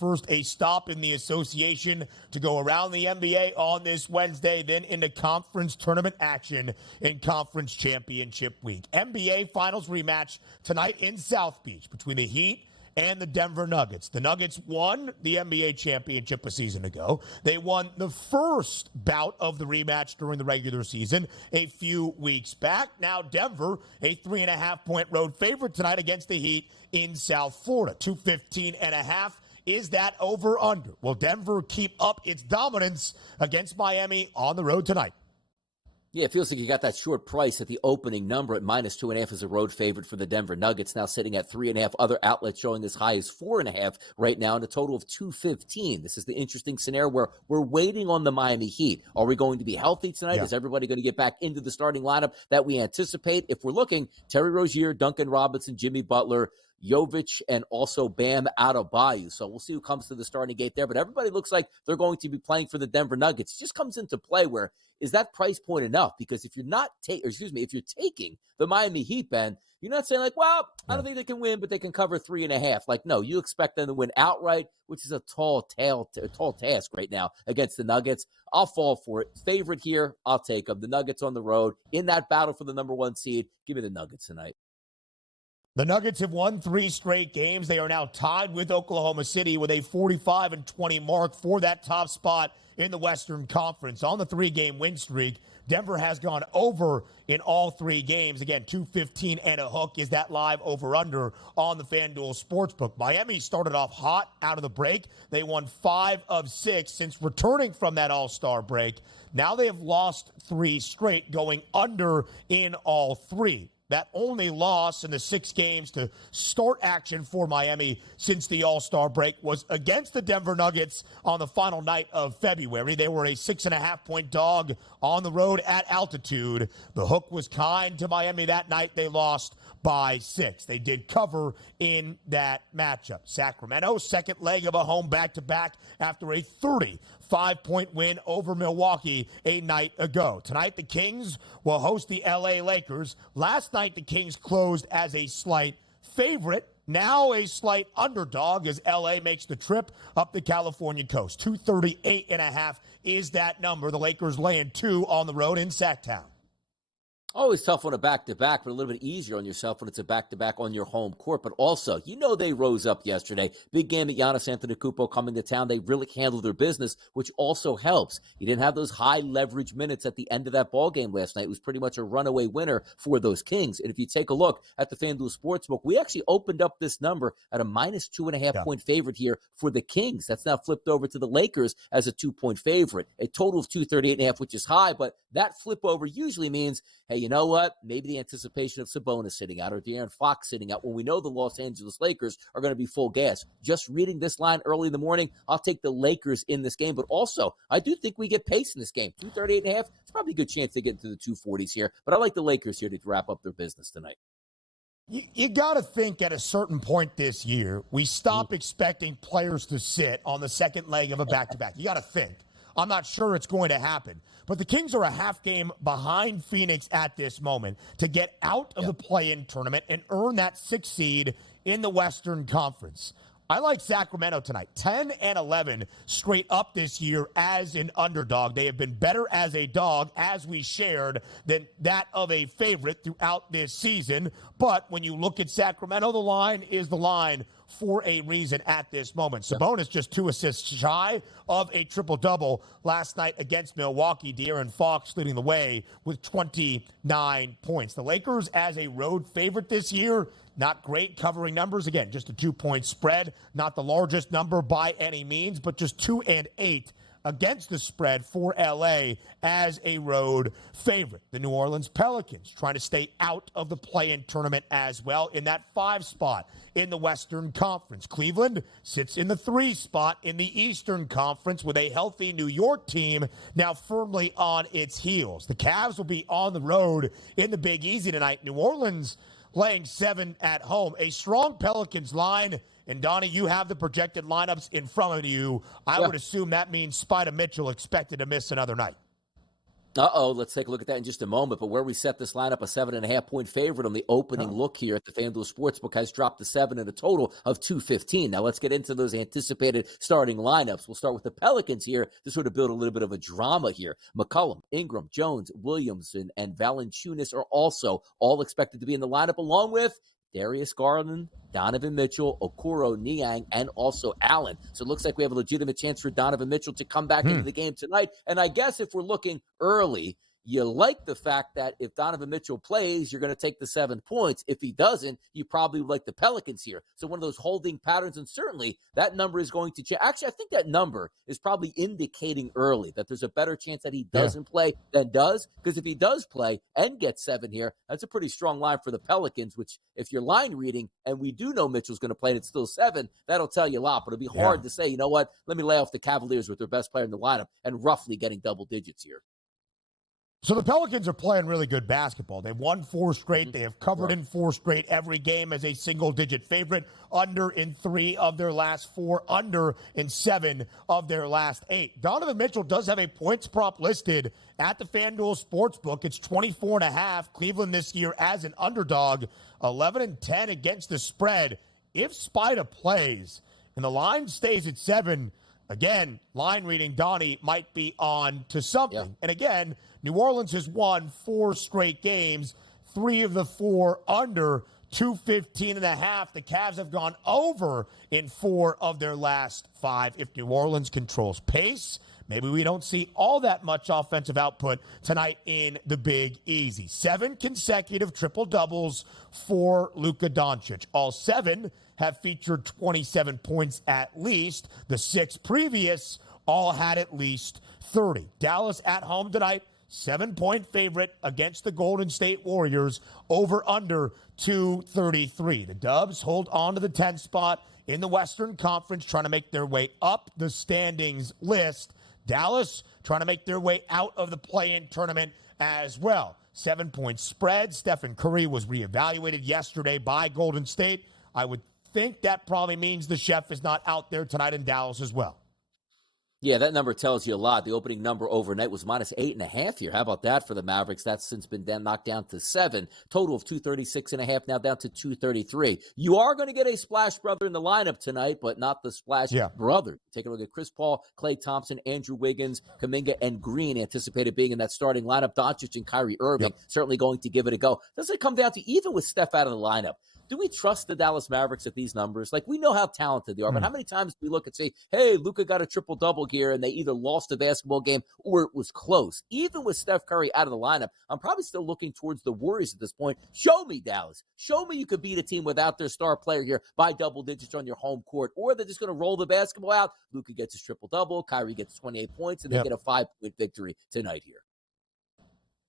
First, a stop in the association to go around the NBA on this Wednesday, then into conference tournament action in Conference Championship Week. NBA Finals rematch tonight in South Beach between the Heat and the Denver Nuggets. The Nuggets won the NBA championship a season ago. They won the first bout of the rematch during the regular season a few weeks back. Now Denver, a 3.5-point road favorite tonight against the Heat in South Florida. 215.5. Is that over-under? Will Denver keep up its dominance against Miami on the road tonight? Yeah, it feels like you got that short price at the opening number at -2.5 as a road favorite for the Denver Nuggets, now sitting at 3.5. Other outlets showing as high as 4.5 right now, and a total of 215. This is the interesting scenario where we're waiting on the Miami Heat. Are we going to be healthy tonight? Yeah. Is everybody going to get back into the starting lineup that we anticipate? If we're looking, Terry Rozier, Duncan Robinson, Jimmy Butler, Jovic, and also Bam Adebayo. So we'll see who comes to the starting gate there. But everybody looks like they're going to be playing for the Denver Nuggets. It just comes into play where, is that price point enough? Because if you're not if you're taking the Miami Heat, Ben, you're not saying like, well, I don't think they can win, but they can cover 3.5. Like, no, you expect them to win outright, which is a tall task right now against the Nuggets. I'll fall for it. Favorite here, I'll take them. The Nuggets on the road in that battle for the number 1 seed. Give me the Nuggets tonight. The Nuggets have won 3 straight games. They are now tied with Oklahoma City with a 45-20 mark for that top spot in the Western Conference. On the 3-game win streak, Denver has gone over in all 3 games. Again, 215 and a hook is that live over-under on the FanDuel Sportsbook. Miami started off hot out of the break. They won 5 of 6 since returning from that All-Star break. Now they have lost 3 straight, going under in all 3. That only loss in the 6 games to start action for Miami since the All-Star break was against the Denver Nuggets on the final night of February. They were a 6.5-point dog on the road at altitude. The hook was kind to Miami that night. They lost by 6. They did cover in that matchup. Sacramento, second leg of a home back-to-back after a 35-point win over Milwaukee a night ago. Tonight, the Kings will host the LA Lakers. Last night, the Kings closed as a slight favorite. Now a slight underdog as LA makes the trip up the California coast. 238.5 is that number. The Lakers laying 2 on the road in Sacktown. Always tough on a back-to-back, but a little bit easier on yourself when it's a back-to-back on your home court. But also, they rose up yesterday. Big game at Giannis Antetokounmpo coming to town. They really handled their business, which also helps. You didn't have those high-leverage minutes at the end of that ball game last night. It was pretty much a runaway winner for those Kings. And if you take a look at the FanDuel Sportsbook, we actually opened up this number at a -2.5-point favorite here for the Kings. That's now flipped over to the Lakers as a 2-point favorite. A total of 238.5, which is high, but that flip over usually means, hey, you know what? Maybe the anticipation of Sabonis sitting out or De'Aaron Fox sitting out when we know the Los Angeles Lakers are going to be full gas. Just reading this line early in the morning, I'll take the Lakers in this game. But also, I do think we get pace in this game. 238.5, it's probably a good chance to get into the 240s here. But I like the Lakers here to wrap up their business tonight. You got to think at a certain point this year, we stop expecting players to sit on the second leg of a back-to-back. You got to think. I'm not sure it's going to happen. But the Kings are a half game behind Phoenix at this moment to get out of the play-in tournament and earn that 6th seed in the Western Conference. I like Sacramento tonight. 10-11 straight up this year as an underdog. They have been better as a dog, as we shared, than that of a favorite throughout this season. But when you look at Sacramento, the line is the line for a reason at this moment. Sabonis just 2 assists shy of a triple-double last night against Milwaukee. De'Aaron Fox leading the way with 29 points. The Lakers as a road favorite this year, not great covering numbers. Again, just a 2-point spread. Not the largest number by any means, but just 2 and 8 against the spread for LA as a road favorite. The New Orleans Pelicans trying to stay out of the play-in tournament as well in that 5 spot in the Western Conference. Cleveland sits in the 3 spot in the Eastern Conference with a healthy New York team now firmly on its heels. The Cavs will be on the road in the Big Easy tonight. New Orleans laying 7 at home. A strong Pelicans line. And, Donnie, you have the projected lineups in front of you. I would assume that means Spider Mitchell expected to miss another night. Let's take a look at that in just a moment. But where we set this lineup, a 7.5-point favorite on the opening look here at the FanDuel Sportsbook has dropped to 7 and a total of 215. Now let's get into those anticipated starting lineups. We'll start with the Pelicans here to sort of build a little bit of a drama here. McCollum, Ingram, Jones, Williamson, and Valanciunas are also all expected to be in the lineup, along with Darius Garland, Donovan Mitchell, Okoro, Niang, and also Allen. So it looks like we have a legitimate chance for Donovan Mitchell to come back into the game tonight. And I guess if we're looking early, you like the fact that if Donovan Mitchell plays, you're going to take the 7 points. If he doesn't, you probably like the Pelicans here. So one of those holding patterns, and certainly that number is going to change. Actually, I think that number is probably indicating early that there's a better chance that he doesn't play than does, because if he does play and gets 7 here, that's a pretty strong line for the Pelicans, which if you're line reading, and we do know Mitchell's going to play and it's still 7, that'll tell you a lot. But it'll be hard to say, you know what, let me lay off the Cavaliers with their best player in the lineup and roughly getting double digits here. So the Pelicans are playing really good basketball. They've won 4 straight. They have covered in 4 straight, every game as a single-digit favorite, under in 3 of their last 4, under in 7 of their last 8. Donovan Mitchell does have a points prop listed at the FanDuel Sportsbook. It's 24.5. Cleveland this year as an underdog, 11-10 against the spread. If Spida plays and the line stays at 7, again, line reading, Donnie might be on to something. Yeah. And again, New Orleans has won 4 straight games, 3 of the 4 under 215.5. The Cavs have gone over in 4 of their last 5. If New Orleans controls pace, maybe we don't see all that much offensive output tonight in the Big Easy. 7 consecutive triple-doubles for Luka Doncic. All 7 have featured 27 points at least. The 6 previous all had at least 30. Dallas at home tonight, 7-point favorite against the Golden State Warriors, over under 233. The Dubs hold on to the 10th spot in the Western Conference, trying to make their way up the standings list. Dallas trying to make their way out of the play-in tournament as well. 7-point spread. Stephen Curry was reevaluated yesterday by Golden State. I would think that probably means the chef is not out there tonight in Dallas as well. Yeah, that number tells you a lot. The opening number overnight was minus 8.5 here. How about that for the Mavericks? That's since been knocked down to 7. Total of 236.5, now down to 233. You are going to get a splash brother in the lineup tonight, but not the splash brother. Take a look at Chris Paul, Klay Thompson, Andrew Wiggins, Kuminga, and Green anticipated being in that starting lineup. Doncic and Kyrie Irving certainly going to give it a go. Doesn't it come down to, even with Steph out of the lineup, do we trust the Dallas Mavericks at these numbers? Like, we know how talented they are, but how many times do we look and say, hey, Luka got a triple-double here, and they either lost a basketball game or it was close? Even with Steph Curry out of the lineup, I'm probably still looking towards the Warriors at this point. Show me, Dallas. Show me you could beat a team without their star player here by double digits on your home court, or they're just going to roll the basketball out. Luka gets his triple-double, Kyrie gets 28 points, and they get a 5-point victory tonight here.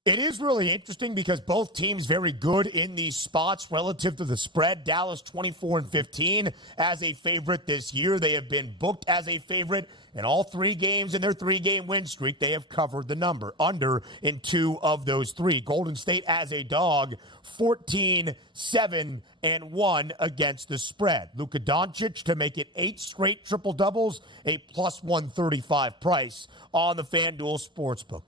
It is really interesting because both teams very good in these spots relative to the spread. Dallas 24-15 as a favorite this year. They have been booked as a favorite in all 3 games in their 3-game win streak. They have covered the number, under in 2 of those 3. Golden State as a dog, 14-7-1 against the spread. Luka Doncic to make it 8 straight triple-doubles, a plus 135 price on the FanDuel Sportsbook.